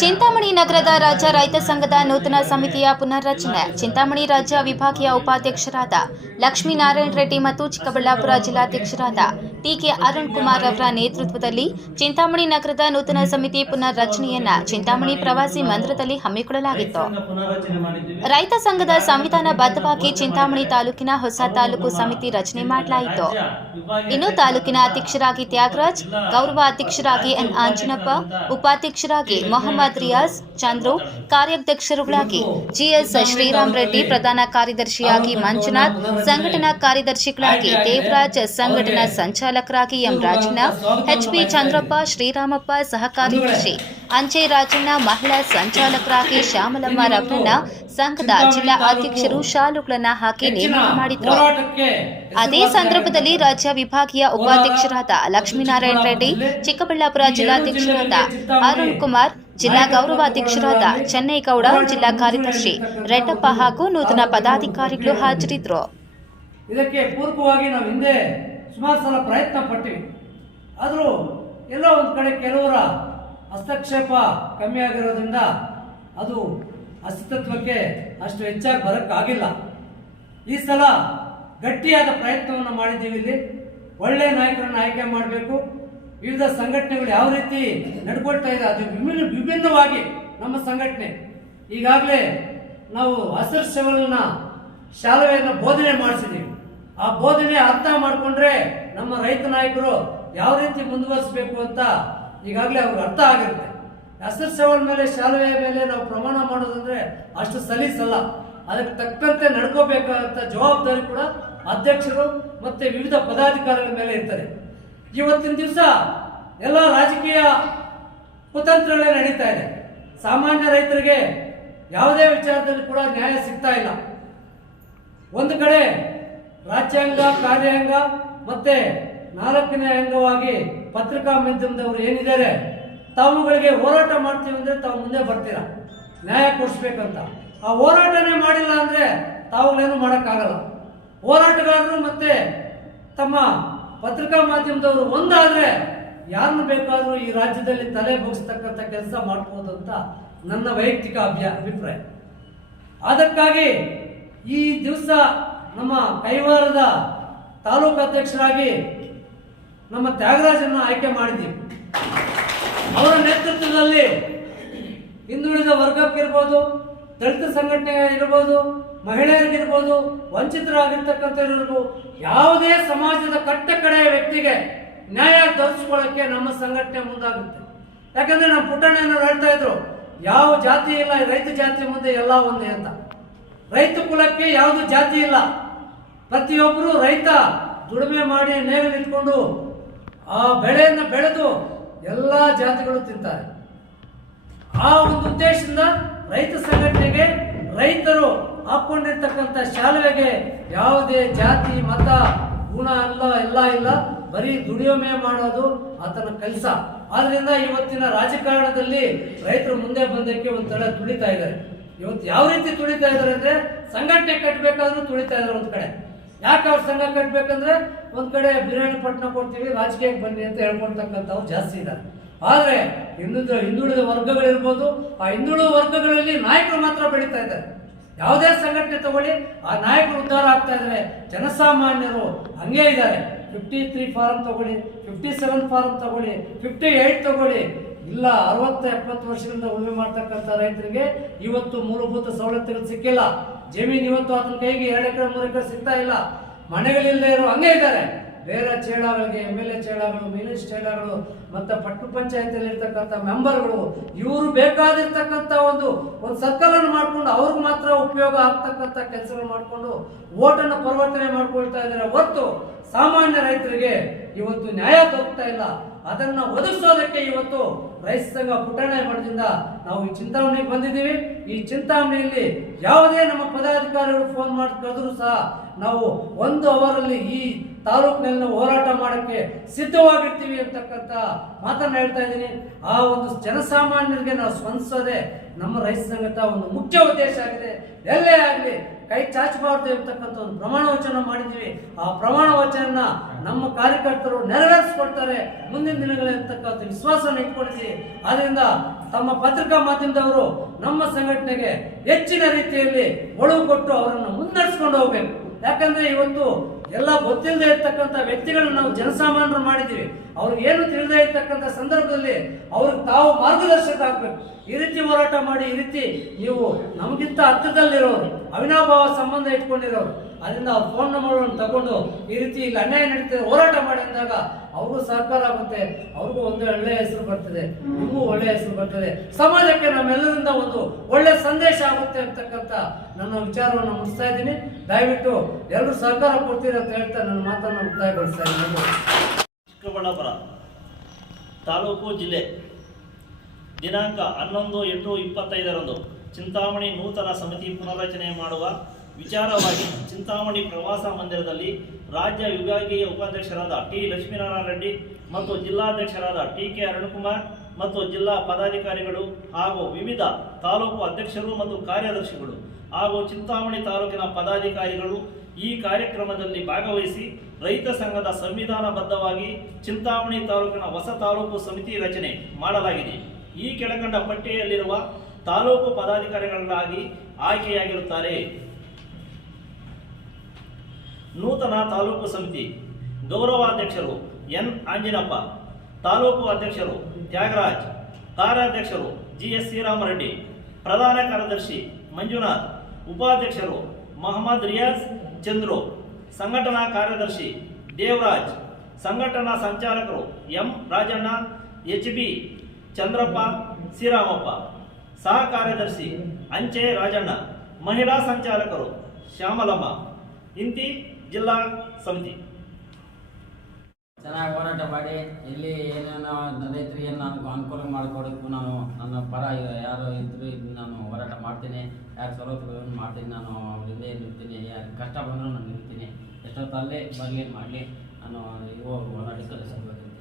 ಚಿಂತಾಮಣಿ ನಗರದ ರಾಜ್ಯ ರೈತ ಸಂಘದ ನೂತನ ಸಮಿತಿಯ ಪುನರ್ರಚನೆ. ಚಿಂತಾಮಣಿ ರಾಜ್ಯ ವಿಭಾಗೀಯ ಉಪಾಧ್ಯಕ್ಷರಾದ ಲಕ್ಷ್ಮೀನಾರಾಯಣ ರೆಡ್ಡಿ ಮತ್ತು ಚಿಕ್ಕಬಳ್ಳಾಪುರ ಜಿಲ್ಲಾಧ್ಯಕ್ಷರಾದ ಟಿಕೆ ಅರುಣ್ ಕುಮಾರ್ ಅವರ ನೇತೃತ್ವದಲ್ಲಿ ಚಿಂತಾಮಣಿ ನಗರದ ನೂತನ ಸಮಿತಿ ಪುನರ್ರಚನೆಯನ್ನ ಚಿಂತಾಮಣಿ ಪ್ರವಾಸಿ ಮಂದಿರದಲ್ಲಿ ಹಮ್ಮಿಕೊಳ್ಳಲಾಗಿತ್ತು. ರೈತ ಸಂಘದ ಸಂವಿಧಾನಬದ್ಧವಾಗಿ ಚಿಂತಾಮಣಿ ತಾಲೂಕಿನ ಹೊಸ ತಾಲೂಕು ಸಮಿತಿ ರಚನೆ ಮಾಡಲಾಯಿತು. ಇನ್ನು ತಾಲೂಕಿನ ಅಧ್ಯಕ್ಷರಾಗಿ ತ್ಯಾಗರಾಜ್, ಗೌರವ ಅಧ್ಯಕ್ಷರಾಗಿ ಎನ್ ಆಂಜನಪ್ಪ, ಉಪಾಧ್ಯಕ್ಷರಾಗಿ ಮೊಹಮ್ಮದ್ ರಿಯಾಜ್ ಚಂದ್ರು, ಕಾರ್ಯಾಧ್ಯಕ್ಷರುಗಳಾಗಿ ಜಿಎಸ್ ಶ್ರೀರಾಮ್ ರೆಡ್ಡಿ, ಪ್ರಧಾನ ಕಾರ್ಯದರ್ಶಿಯಾಗಿ ಮಂಜುನಾಥ್, ಸಂಘಟನಾ ಕಾರ್ಯದರ್ಶಿಗಳಾಗಿ ದೇವರಾಜ್, ಸಂಘಟನಾ ಸಂಚಾಲಕರಾಗಿ ಎಂ ರಾಜಣ್ಣ, ಎಚ್ಪಿ ಚಂದ್ರಪ್ಪ, ಶ್ರೀರಾಮಪ್ಪ, ಸಹ ಕಾರ್ಯದರ್ಶಿ ಅಂಚೆ ರಾಜಣ್ಣ, ಮಹಿಳಾ ಸಂಚಾಲಕರಾಗಿ ಶ್ಯಾಮಲಮ್ಮ ರವರನ್ನ ಸಂಘದ ಜಿಲ್ಲಾ ಅಧ್ಯಕ್ಷರು ಶಾಲುಗಳನ್ನ ಹಾಕಿ ನೇಮಕ ಮಾಡಿದ್ರು. ಅದೇ ಸಂದರ್ಭದಲ್ಲಿ ರಾಜ್ಯ ವಿಭಾಗೀಯ ಉಪಾಧ್ಯಕ್ಷರಾದ ಲಕ್ಷ್ಮೀನಾರಾಯಣ ರೆಡ್ಡಿ, ಚಿಕ್ಕಬಳ್ಳಾಪುರ ಜಿಲ್ಲಾಧ್ಯಕ್ಷರಾದ ಅರುಣ್ ಕುಮಾರ್, ಜಿಲ್ಲಾ ಗೌರವಾಧ್ಯಕ್ಷರಾದ ಚೆನ್ನೈಗೌಡ, ಜಿಲ್ಲಾ ಕಾರ್ಯದರ್ಶಿ ರೆಡ್ಡಪ್ಪ ಹಾಗೂ ನೂತನ ಪದಾಧಿಕಾರಿಗಳು ಹಾಜರಿದ್ದರು. ಇದಕ್ಕೆ ಪೂರಕವಾಗಿ ನಾವು ಹಿಂದೆ ಸುಮಾರು ಸಲ ಪ್ರಯತ್ನ ಪಟ್ಟಿವಿ. ಆದರೂ ಎಲ್ಲೋ ಒಂದು ಕಡೆ ಕೆಲವರ ಹಸ್ತಕ್ಷೇಪ ಕಮ್ಮಿ ಆಗಿರೋದ್ರಿಂದ ಅದು ಅಸ್ತಿತ್ವಕ್ಕೆ ಅಷ್ಟು ಹೆಚ್ಚಾಗಿ ಬರೋಕ್ಕಾಗಿಲ್ಲ. ಈ ಸಲ ಗಟ್ಟಿಯಾದ ಪ್ರಯತ್ನವನ್ನು ಮಾಡಿದ್ದೀವಿ. ಇಲ್ಲಿ ಒಳ್ಳೆಯ ನಾಯಕರನ್ನು ಆಯ್ಕೆ ಮಾಡಬೇಕು. ವಿವಿಧ ಸಂಘಟನೆಗಳು ಯಾವ ರೀತಿ ನಡ್ಕೊಳ್ತಾ ಇದೆ ಅದು ವಿಭಿನ್ನವಾಗಿ ನಮ್ಮ ಸಂಘಟನೆ ಈಗಾಗಲೇ ನಾವು ಹಸಿರು ಶವಲನ ಶಾಲೆಯನ್ನು ಬೋಧನೆ ಮಾಡಿಸಿದ್ದೀವಿ. ಆ ಬೋಧನೆ ಅರ್ಥ ಮಾಡಿಕೊಂಡ್ರೆ ನಮ್ಮ ರೈತ ನಾಯಕರು ಯಾವ ರೀತಿ ಮುಂದುವರಿಸಬೇಕು ಅಂತ ಈಗಾಗಲೇ ಅವ್ರಿಗೆ ಅರ್ಥ ಆಗಿರುತ್ತೆ. ಹಸಿರು ಶವಲ್ ಮೇಲೆ ಶಾಲೆಯ ಮೇಲೆ ನಾವು ಪ್ರಮಾಣ ಮಾಡೋದಂದ್ರೆ ಅಷ್ಟು ಸಲೀಸಲ್ಲ. ಅದಕ್ಕೆ ತಕ್ಕಂತೆ ನಡ್ಕೋಬೇಕಾದಂಥ ಜವಾಬ್ದಾರಿ ಕೂಡ ಅಧ್ಯಕ್ಷರು ಮತ್ತೆ ವಿವಿಧ ಪದಾಧಿಕಾರಿಗಳ ಮೇಲೆ ಇರ್ತಾರೆ. ಇವತ್ತಿನ ದಿವಸ ಎಲ್ಲ ರಾಜಕೀಯ ಕುತಂತ್ರಗಳೇ ನಡೀತಾ ಇದೆ. ಸಾಮಾನ್ಯ ರೈತರಿಗೆ ಯಾವುದೇ ವಿಚಾರದಲ್ಲಿ ಕೂಡ ನ್ಯಾಯ ಸಿಗ್ತಾ ಇಲ್ಲ. ಒಂದು ಕಡೆ ರಾಜ್ಯಾಂಗ, ಕಾರ್ಯಾಂಗ ಮತ್ತೆ 4ನೇ ಅಂಗವಾಗಿ ಪತ್ರಿಕಾ ಮಾಧ್ಯಮದವರು ಏನಿದ್ದಾರೆ ತಾವುಗಳಿಗೆ ಹೋರಾಟ ಮಾಡ್ತೀವಿ ಅಂದ್ರೆ ತಾವು ಮುಂದೆ ಬರ್ತೀರಾ ನ್ಯಾಯ ಕೊಡಿಸ್ಬೇಕಂತ. ಆ ಹೋರಾಟನೇ ಮಾಡಿಲ್ಲ ಅಂದ್ರೆ ತಾವುಗಳೇನು ಮಾಡೋಕ್ಕಾಗಲ್ಲ. ಹೋರಾಟಗಾರರು ಮತ್ತೆ ತಮ್ಮ ಪತ್ರಿಕಾ ಮಾಧ್ಯಮದವರು ಒಂದಾದ್ರೆ ಯಾರನ್ನು ಬೇಕಾದರೂ ಈ ರಾಜ್ಯದಲ್ಲಿ ತಲೆ ಬಗ್ಸ್ತಕ್ಕಂಥ ಕೆಲಸ ಮಾಡ್ಬೋದು ಅಂತ ನನ್ನ ವೈಯಕ್ತಿಕ ಅಭಿಪ್ರಾಯ. ಅದಕ್ಕಾಗಿ ಈ ದಿವಸ ನಮ್ಮ ಕೈವಾರದ ತಾಲೂಕು ಅಧ್ಯಕ್ಷರಾಗಿ ನಮ್ಮ ತ್ಯಾಗರಾಜನ್ನು ಆಯ್ಕೆ ಮಾಡಿದ್ದೀವಿ. ಅವರ ನೇತೃತ್ವದಲ್ಲಿ ಹಿಂದುಳಿದ ವರ್ಗಕ್ಕಿರ್ಬೋದು, ದಲಿತ ಸಂಘಟನೆ ಇರ್ಬೋದು, ಮಹಿಳೆಯರಿಗಿರ್ಬೋದು, ವಂಚಿತರಾಗಿರ್ತಕ್ಕಂಥವ್ರಿಗೂ ಯಾವುದೇ ಸಮಾಜದ ಕಟ್ಟ ಕಡೆಯ ವ್ಯಕ್ತಿಗೆ ನ್ಯಾಯ ದೊರಕಿಸ್ಕೊಳ್ಳೋಕ್ಕೆ ನಮ್ಮ ಸಂಘಟನೆ ಮುಂದಾಗುತ್ತೆ. ಯಾಕಂದ್ರೆ ನಮ್ಮ ಪುಟ್ಟಣ್ಣನವರು ಹೇಳ್ತಾ ಇದ್ರು, ಯಾವ ಜಾತಿ ಇಲ್ಲ, ರೈತ ಜಾತಿ ಮುಂದೆ ಎಲ್ಲ ಒಂದೇ ಅಂತ. ರೈತ ಕುಲಕ್ಕೆ ಯಾವುದು ಜಾತಿ ಇಲ್ಲ. ಪ್ರತಿಯೊಬ್ಬರು ರೈತ ದುಡಿಮೆ ಮಾಡಿ ನೇಗಿಲಿಟ್ಕೊಂಡು ಆ ಬೆಳೆಯನ್ನು ಬೆಳೆದು ಎಲ್ಲ ಜಾತಿಗಳು ತಿಂತಾರೆ. ಆ ಒಂದು ಉದ್ದೇಶದಿಂದ ರೈತ ಸಂಘಟನೆಗೆ ರೈತರು ಹಾಕೊಂಡಿರ್ತಕ್ಕಂಥ ಶಾಲೆಗೆ ಯಾವುದೇ ಜಾತಿ, ಮತ, ಗುಣ ಎಲ್ಲ ಇಲ್ಲ. ಬರೀ ದುಡಿಮೆ ಮಾಡೋದು ಆತನ ಕೆಲಸ. ಆದ್ರಿಂದ ಇವತ್ತಿನ ರಾಜಕಾರಣದಲ್ಲಿ ರೈತರು ಮುಂದೆ ಬಂದಕ್ಕೆ ಒಂಥರ ತುಳಿತಾ ಇದ್ದಾರೆ. ಇವತ್ತು ಯಾವ ರೀತಿ ತುಳಿತಾ ಇದ್ದಾರೆ ಅಂದ್ರೆ ಸಂಘಟನೆ ಕಟ್ಟಬೇಕಾದ್ರೂ ತುಳಿತಾ ಇದ್ದಾರೆ. ಒಂದ್ ಕಡೆ ಯಾಕೆ ಅವ್ರ ಸಂಘ ಕಟ್ಟಬೇಕಂದ್ರೆ ಒಂದ್ ಕಡೆ ಬಿರಿಯಾನಿ ಪಟ್ಟಣ ಕೊಡ್ತೀವಿ, ರಾಜಕೀಯಕ್ಕೆ ಬನ್ನಿ ಅಂತ ಹೇಳ್ಕೊಳ್ತಕ್ಕಂಥವ್ರು ಜಾಸ್ತಿ ಇದ್ದಾರೆ. ಆದ್ರೆ ಹಿಂದುಳಿದ ವರ್ಗಗಳಿರ್ಬೋದು, ಆ ಹಿಂದುಳಿದ ವರ್ಗಗಳಲ್ಲಿ ನಾಯಕರು ಮಾತ್ರ ಬೆಳೀತಾ ಇದ್ದಾರೆ. ಯಾವುದೇ ಸಂಘಟನೆ ತಗೊಳ್ಳಿ, ಆ ನಾಯಕರು ಉದ್ಧಾರ ಆಗ್ತಾ ಇದ್ದಾರೆ. ಜನಸಾಮಾನ್ಯರು ಹಂಗೆ ಇದ್ದಾರೆ. 53 ಫಾರಂ ತಗೊಳ್ಳಿ, 57 ಫಾರಂ ತಗೊಳ್ಳಿ, 58 ತಗೊಳ್ಳಿ, ಇಲ್ಲ 60-70 ವರ್ಷದಿಂದ ಉಳುಮೆ ಮಾಡ್ತಕ್ಕಂಥ ರೈತರಿಗೆ ಇವತ್ತು ಮೂಲಭೂತ ಸವಲತ್ತುಗಳು ಸಿಕ್ಕಿಲ್ಲ. ಜಮೀನು ಇವತ್ತು ಆತನ ಕೈಗೆ 2 ಎಕರೆ 3 ಎಕರೆ ಸಿಗ್ತಾ ಇಲ್ಲ. ಮನೆಗಳಿಲ್ಲದೆ ಇರೋ ಹಂಗೆ ಇದ್ದಾರೆ. ಬೇರೆ ಚೇಳಾಗಳಿಗೆ, MLA ಚೇಳಾಗಳು, ಮಿನಿಸ್ ಚೇಳಾಗಳು, ಮತ್ತೆ ಪಟ್ಟಣ ಪಂಚಾಯತಿಯಲ್ಲಿ ಇರ್ತಕ್ಕಂಥ ಮೆಂಬರ್ಗಳು, ಇವರು ಬೇಕಾದಿರ್ತಕ್ಕಂಥ ಒಂದು ಸರ್ಕಲ್ ಅನ್ನು ಮಾಡ್ಕೊಂಡು ಅವ್ರಿಗೆ ಮಾತ್ರ ಉಪಯೋಗ ಆಗ್ತಕ್ಕಂಥ ಕೆಲಸಗಳು ಮಾಡಿಕೊಂಡು ಓಟನ್ನು ಪರಿವರ್ತನೆ ಮಾಡ್ಕೊಳ್ತಾ ಇದ್ದಾರೆ ಹೊರತು ಸಾಮಾನ್ಯ ರೈತರಿಗೆ ಇವತ್ತು ನ್ಯಾಯ ದೊರಕ್ತಾ ಇಲ್ಲ. ಅದನ್ನ ಒದಗಿಸೋದಕ್ಕೆ ಇವತ್ತು ರೈತ ಸಂಘ ಪುಟ್ಟಣ ಮಠದಿಂದ ನಾವು ಈ ಚಿಂತಾಮಣಿಗೆ ಬಂದಿದ್ದೀವಿ. ಈ ಚಿಂತಾಮಣಿಯಲ್ಲಿ ಯಾವುದೇ ನಮ್ಮ ಪದಾಧಿಕಾರಿಗಳು ಫೋನ್ ಮಾಡಿ ಕರೆದ್ರು ಸಹ ನಾವು 1 ಅವರಲ್ಲಿ ಈ ತಾಲೂಕಿನಲ್ಲಿ ಹೋರಾಟ ಮಾಡಕ್ಕೆ ಸಿದ್ಧವಾಗಿರ್ತೀವಿ ಅಂತಕ್ಕಂಥ ಮಾತನ್ನ ಹೇಳ್ತಾ ಇದ್ದೀನಿ. ಆ ಒಂದು ಜನಸಾಮಾನ್ಯರಿಗೆ ನಾವು ಸ್ಪಂದಿಸೋದೇ ನಮ್ಮ ರೈತ ಸಂಘದ ಒಂದು ಮುಖ್ಯ ಉದ್ದೇಶ ಆಗಿದೆ. ಎಲ್ಲೇ ಆಗಲಿ ಕೈ ಚಾಚಬಾರ್ದು ಎಂಬತಕ್ಕಂಥ ಒಂದು ಪ್ರಮಾಣ ವಚನ ಮಾಡಿದ್ದೀವಿ. ಆ ಪ್ರಮಾಣ ವಚನ ನಮ್ಮ ಕಾರ್ಯಕರ್ತರು ನೆರವೇರಿಸ್ಕೊಡ್ತಾರೆ ಮುಂದಿನ ದಿನಗಳಲ್ಲಿ ಅಂತಕ್ಕಂಥ ವಿಶ್ವಾಸನ ಇಟ್ಕೊಂಡಿದ್ದೀವಿ. ಆದ್ದರಿಂದ ತಮ್ಮ ಪತ್ರಿಕಾ ಮಾಧ್ಯಮದವರು ನಮ್ಮ ಸಂಘಟನೆಗೆ ಹೆಚ್ಚಿನ ರೀತಿಯಲ್ಲಿ ಒಳವು ಕೊಟ್ಟು ಅವರನ್ನು ಮುನ್ನಡೆಸ್ಕೊಂಡು ಹೋಗ್ಬೇಕು. ಯಾಕಂದ್ರೆ ಇವತ್ತು ಎಲ್ಲ ಗೊತ್ತಿಲ್ಲದೆ ಇರ್ತಕ್ಕಂಥ ವ್ಯಕ್ತಿಗಳನ್ನ ನಾವು ಜನಸಾಮಾನ್ಯರು ಮಾಡಿದ್ದೀವಿ. ಅವ್ರಿಗೆ ಏನು ತಿಳಿದೇ ಇರ್ತಕ್ಕಂಥ ಸಂದರ್ಭದಲ್ಲಿ ಅವ್ರಿಗೆ ತಾವು ಮಾರ್ಗದರ್ಶಕ ಆಗ್ಬೇಕು. ಈ ರೀತಿ ಹೋರಾಟ ಮಾಡಿ, ಈ ರೀತಿ ನೀವು ನಮಗಿಂತ ಹತ್ತಿರದಲ್ಲಿರೋರು, ಅವಿನಾಭಾವ ಸಂಬಂಧ ಇಟ್ಕೊಂಡಿರೋರು, ಅದರಿಂದ ಅವ್ರ ಫೋನ್ ನಂಬರ್ಗಳನ್ನು ತಗೊಂಡು ಈ ರೀತಿ ಇಲ್ಲಿ ಅನ್ಯಾಯ ನಡೀತದೆ ಹೋರಾಟ ಮಾಡಿ ಅಂದಾಗ ಅವ್ರಿಗೂ ಸಹಕಾರ ಆಗುತ್ತೆ, ಅವ್ರಿಗೂ ಒಂದು ಒಳ್ಳೆಯ ಹೆಸರು ಬರ್ತದೆ, ನಿಮಗೂ ಒಳ್ಳೆಯ ಹೆಸರು ಬರ್ತದೆ, ಸಮಾಜಕ್ಕೆ ನಮ್ಮೆಲ್ಲರಿಂದ ಒಂದು ಒಳ್ಳೆಯ ಸಂದೇಶ ಆಗುತ್ತೆ ಅಂತಕ್ಕಂಥ ನನ್ನ ವಿಚಾರವನ್ನು ಮುಗಿಸ್ತಾ ಇದ್ದೀನಿ. ದಯವಿಟ್ಟು ಎಲ್ಲರೂ ಸಹಕಾರ ಕೊಡ್ತೀರ ಅಂತ ಹೇಳ್ತಾ ನನ್ನ ಮಾತನ್ನು ಮುಕ್ತಾಯಗೊಳಿಸ್ತಾ ಇದ್ದೀನಿ. ಚಿಕ್ಕಬಳ್ಳಾಪುರ ತಾಲೂಕು ಜಿಲ್ಲೆ ದಿನಾಂಕ 11/8/25 ಚಿಂತಾಮಣಿ ನೂತನ ಸಮಿತಿ ಪುನರ್ರಚನೆ ಮಾಡುವ ವಿಚಾರವಾಗಿ ಚಿಂತಾಮಣಿ ಪ್ರವಾಸ ಮಂದಿರದಲ್ಲಿ ರಾಜ್ಯ ವಿಭಾಗೀಯ ಉಪಾಧ್ಯಕ್ಷರಾದ ಟಿ ಲಕ್ಷ್ಮೀನಾರಾಯಣ ರೆಡ್ಡಿ ಮತ್ತು ಜಿಲ್ಲಾಧ್ಯಕ್ಷರಾದ ಟಿ.ಕೆ. ಅರುಣಕುಮಾರ್ ಮತ್ತು ಜಿಲ್ಲಾ ಪದಾಧಿಕಾರಿಗಳು ಹಾಗೂ ವಿವಿಧ ತಾಲೂಕು ಅಧ್ಯಕ್ಷರು ಮತ್ತು ಕಾರ್ಯದರ್ಶಿಗಳು ಹಾಗೂ ಚಿಂತಾಮಣಿ ತಾಲೂಕಿನ ಪದಾಧಿಕಾರಿಗಳು ಈ ಕಾರ್ಯಕ್ರಮದಲ್ಲಿ ಭಾಗವಹಿಸಿ ರೈತ ಸಂಘದ ಸಂವಿಧಾನಬದ್ಧವಾಗಿ ಚಿಂತಾಮಣಿ ತಾಲೂಕಿನ ಹೊಸ ತಾಲೂಕು ಸಮಿತಿ ರಚನೆ ಮಾಡಲಾಗಿದೆ. ಈ ಕೆಳಕಂಡ ಪಟ್ಟಿಯಲ್ಲಿರುವ ತಾಲೂಕು ಪದಾಧಿಕಾರಿಗಳಾಗಿ ಆಯ್ಕೆಯಾಗಿರುತ್ತಾರೆ. ನೂತನ ತಾಲೂಕು ಸಮಿತಿ ಗೌರವಾಧ್ಯಕ್ಷರು ಎನ್ ಆಂಜಿನಪ್ಪ, ತಾಲೂಕು ಅಧ್ಯಕ್ಷರು ತ್ಯಾಗರಾಜ್, ಕಾರ್ಯಾಧ್ಯಕ್ಷರು ಜಿ.ಎಸ್. ಶ್ರೀರಾಮರೆಡ್ಡಿ, ಪ್ರಧಾನ ಕಾರ್ಯದರ್ಶಿ ಮಂಜುನಾಥ್, ಉಪಾಧ್ಯಕ್ಷರು ಮೊಹಮ್ಮದ್ ರಿಯಾಜ್ ಚಂದ್ರು, ಸಂಘಟನಾ ಕಾರ್ಯದರ್ಶಿ ದೇವರಾಜ್, ಸಂಘಟನಾ ಸಂಚಾಲಕರು ಎಂ ರಾಜಣ್ಣ, ಎಚ್.ಬಿ. ಚಂದ್ರಪ್ಪ, ಶ್ರೀರಾಮಪ್ಪ, ಸಹ ಕಾರ್ಯದರ್ಶಿ ಅಂಚೆ ರಾಜಣ್ಣ, ಮಹಿಳಾ ಸಂಚಾಲಕರು ಶ್ಯಾಮಲಮ್ಮ. ಇಂತಿ ಜಿಲ್ಲಾ ಸಮಿತಿ. ಚೆನ್ನಾಗಿ ಹೋರಾಟ ಮಾಡಿ ಇಲ್ಲಿ ಏನೇನೋ ರೈತರಿಗೆ ನಾನು ಅನುಕೂಲ ಮಾಡಿಕೊಡೋಕ್ಕೂ ನಾನು ನನ್ನ ಪರ ಯಾರು ಇದ್ದರೂ ನಾನು ಹೋರಾಟ ಮಾಡ್ತೀನಿ. ಯಾರು ಸೌಲಭ್ಯಗಳನ್ನು ಮಾಡ್ತೀನಿ, ನಾನು ಅವರಿಂದ ನಿಲ್ತೀನಿ. ಯಾರು ಕಷ್ಟ ಬಂದರೂ ನಾನು ನಿಲ್ತೀನಿ. ಎಷ್ಟೊತ್ತಲ್ಲೇ ಬರಲಿ ಮಾಡಲಿ ನಾನು ಹೋರಾಟಕ್ಕೆ ಸಲ್ಲಬೇಕಂತ.